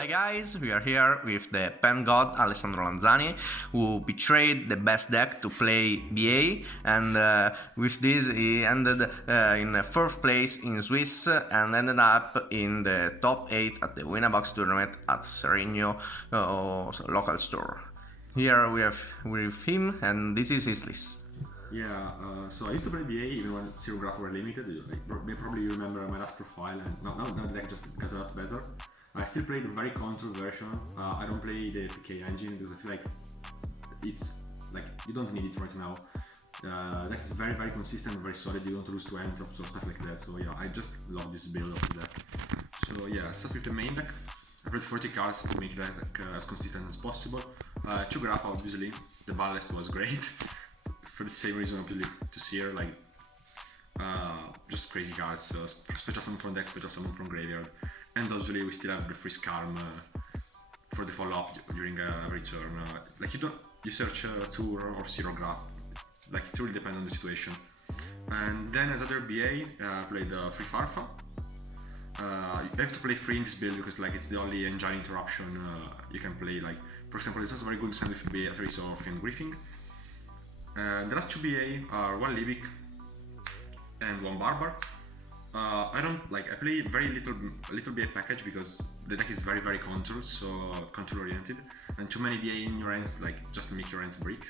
Hi guys, we are here with the pen god Alessandro Lanzani, who betrayed the best deck to play BA, and with this he ended in 4th place in Swiss and ended up in the top 8 at the Winnabox tournament at Sereno local store. Here we have with him, and this is his list. Yeah, so I used to play BA even when Zero Graph were limited. Probably you remember my last profile, and now the deck just got a lot better. I still play the very controlled version. I don't play the PK engine because I feel like it's like you don't need it right now. The deck is very consistent, very solid. You don't lose to entrops or stuff like that. So yeah, I just love this build of the deck. So yeah, I start with the main deck. I played 40 cards to make it as consistent as possible. Kyu Graph, obviously, the ballast was great. For the same reason, obviously, to Seer, like just crazy cards. Special summon from deck, special summon from graveyard. And obviously we still have the free Scarm for the follow-up during every turn. Like you search Tour or Zero Graph. Like it really depends on the situation. And then as other BA, I played free Farfa. You have to play free in this build because like it's the only engine interruption you can play. Like for example, it's also very good to send with BA 3 or Fiend Griffing. The last 2 BA are 1 Libic and 1 Barbar. I play very little BA package because the deck is very control, so control oriented, and too many BA in your hands like just make your hands break.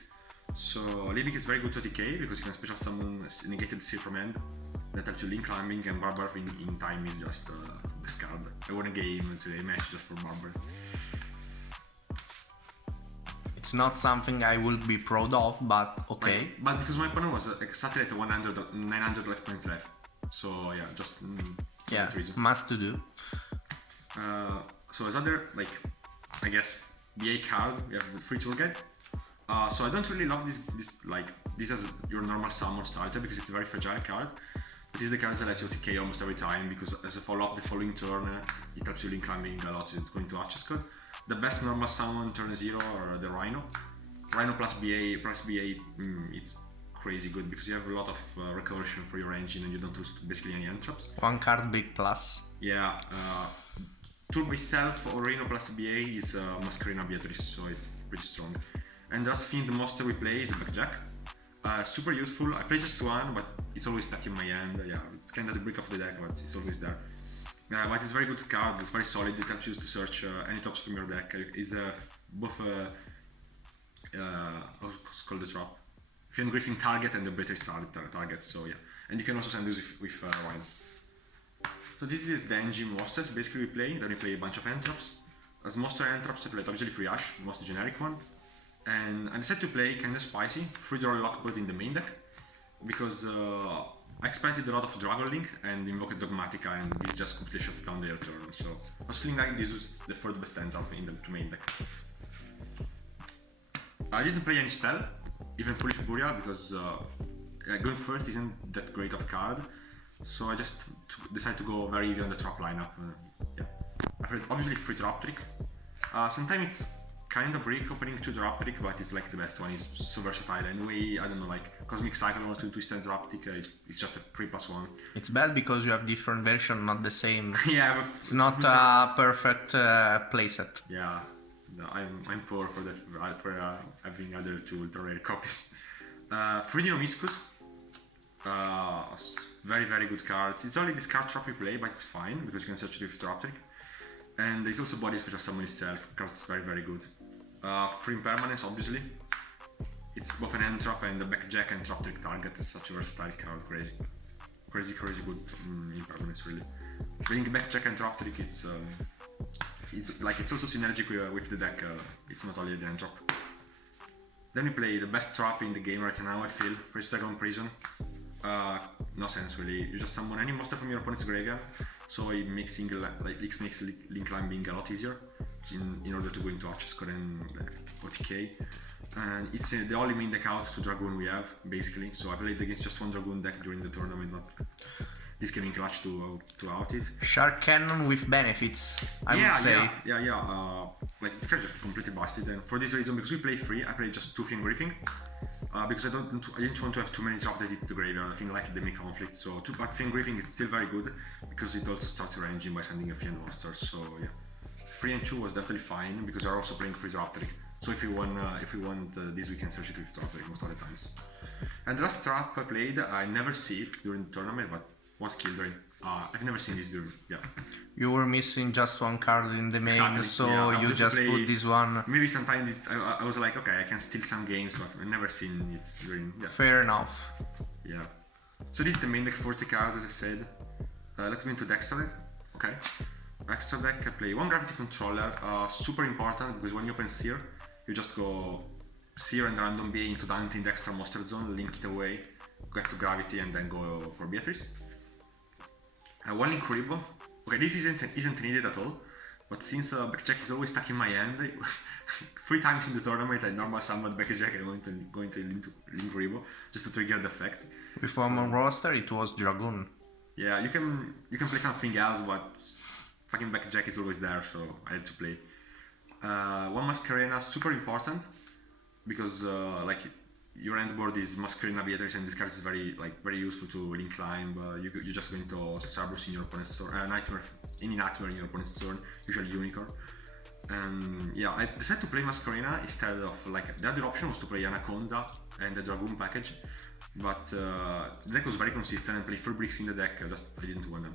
So Libic is very good to TK because you can special summon negated Seal from hand that helps you link climbing, and Barbar in time is just best card. I won a game today, match just for Barbar. It's not something I will be proud of, but okay. But because my opponent was exactly at 900 life points left. So yeah, just yeah, reason. Must to do. So as other I guess BA card, we have the free tour guide. So I don't really love this as your normal summon starter because it's a very fragile card. But it's the card that lets you TK almost every time because as a follow-up the following turn it helps you link climbing a lot. It's going to Arches card. The best normal summon turn 0 or the Rhino. Rhino plus BA it's crazy good because you have a lot of recursion for your engine and you don't lose basically any entraps. 1 card big plus. Yeah, Turbo itself or Rhino plus BA is Masquerina Beatrice, so it's pretty strong. And the last thing, the monster we play is Blackjack. Super useful. I play just 1, but it's always stuck in my hand. Yeah, it's kind of the brick of the deck, but it's always there. But it's a very good card. It's very solid. It helps you to search any tops from your deck. It's both what's called the trap. Fiend Griffin target and the Beatrice target. So yeah, and you can also send this with Wild. So this is the engine monsters. Basically, we play. Then we play a bunch of entraps. As monster entraps, I played obviously free Ash, most generic one. And I decided to play kind of spicy, free draw Lockbird in the main deck because I expected a lot of Dragon Link and invoked Dogmatica, and this just completely shuts down their turn. So I was feeling like this was the third best entrap in the main deck. I didn't play any spell, even Foolish Burial, because going first isn't that great of a card. So I just decided to go very easy on the trap lineup. Yeah, I played obviously free Trap Trick. Sometimes it's kind of brick opening to Trap Trick, but it's like the best one. It's so versatile. Anyway, I don't know, like Cosmic Cycle or to Twist and Trap Trick, it's just a 3+1. It's bad because you have different version, not the same. Yeah, but it's not a perfect playset. Yeah. No, I'm poor for having other 2 ultra rare copies. Free Dinomiscus, very good cards. It's only this card trap we play, but it's fine because you can search it with Trap Trick. And there's also Body Special Summon itself, cards very good. Free Impermanence, obviously. It's both an entrap and a Backjack and Trap Trick target. It's such a versatile card, crazy good Impermanence really. Playing Backjack and Trap Trick, it's also synergic with the deck. It's not only the entrap. Then we play the best trap in the game right now, I feel, for Dragon Prison. No sense really. You just summon any monster from your opponent's graveyard, so it makes link climbing a lot easier in order to go into Arches Code and OTK. And it's the only main deck out to Dragoon we have, basically. So I played against just 1 Dragoon deck during the tournament, but this came in clutch to out it. Shark Cannon with benefits, I would say. Yeah. Like this card just completely busted, and for this reason, because we play free, I played just 2 Fiend Griffing. Because I didn't want to have too many drops that hit the graveyard. I think like they make conflict. So but Fiend Griffing is still very good because it also starts your engine by sending a Fiend monster. So yeah, 3 and 2 was definitely fine because you're also playing Freezer Raptoric. So if you want this, we can search it with Raptoric most of the times. And the last trap I played, I never see it during the tournament, but was Kildare. I've never seen this during, yeah. You were missing just one card in the main, Exactly, so yeah, you just put this one. Maybe sometimes I was like, okay, I can steal some games, but I've never seen it during, yeah. Fair enough. Yeah. So this is the main deck, 40 cards as I said. Let's go into the extra deck. Okay. Extra deck, I play one Gravity Controller, super important because when you open Seer, you just go Seer and random BA into the hunting the extra monster zone, link it away, get to Gravity and then go for Beatrice. One Incredible. Okay, this isn't needed at all, but since Backjack is always stuck in my hand, 3 times in the tournament I normal summon Backjack and going to Incredible just to trigger the effect. With one more roster, it was Dragoon. Yeah, you can play something else, but fucking Backjack is always there, so I had to play. One Masquerena, super important because like your end board is Masquerena Beatrice, and this card is very useful to link climb. You just going to Cerberus in your opponent's turn, Nightmare in your opponent's turn, usually Unicorn. And yeah, I decided to play Masquerena instead of the other option was to play Anaconda and the Dragoon package, but the deck was very consistent and play 4 bricks in the deck. I didn't want them.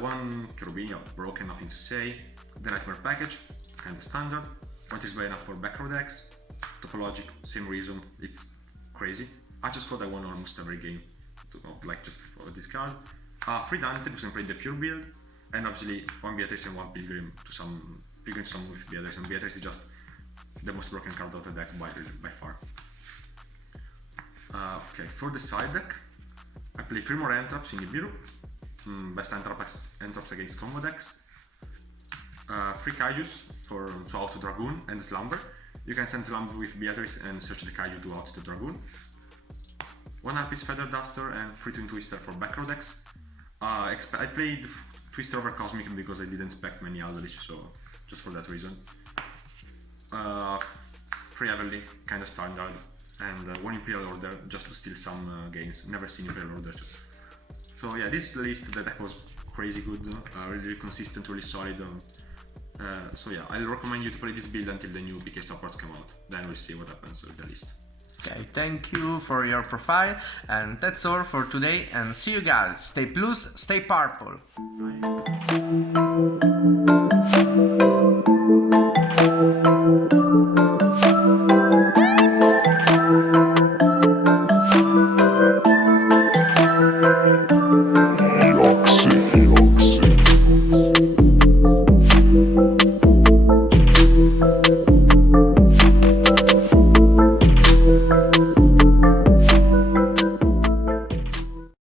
One Cherubini, broken, nothing to say. The Nightmare package, kind of standard. What is very enough for back row decks. Topologic, same reason, it's crazy. I just thought I won almost every game, just for this card. 3 Dante because I played the pure build, and obviously 1 Beatrice and 1 Pilgrim to some with Beatrice, and Beatrice is just the most broken card of the deck by far. Okay, for the side deck, I play 3 more Entraps in Nibiru, best Entraps against combo decks. 3 Kaijus to out to Dragoon and Slumber. You can send Slumber with Beatrice and search the Kaiju to out to Dragoon. 1 Harpy's Feather Duster and 3 Twin Twister for back row decks. I played Twister over Cosmic because I didn't expect many Aldrich, so just for that reason. 3 Everly, kind of standard, and 1 Imperial Order just to steal some games. Never seen Imperial Order. So yeah, this list, the deck was crazy good, really consistent, really solid. So yeah, I'll recommend you to play this build until the new PK supports come out. Then we'll see what happens with the list. Okay, thank you for your profile, and that's all for today, and see you guys. Stay plus, stay purple. Bye.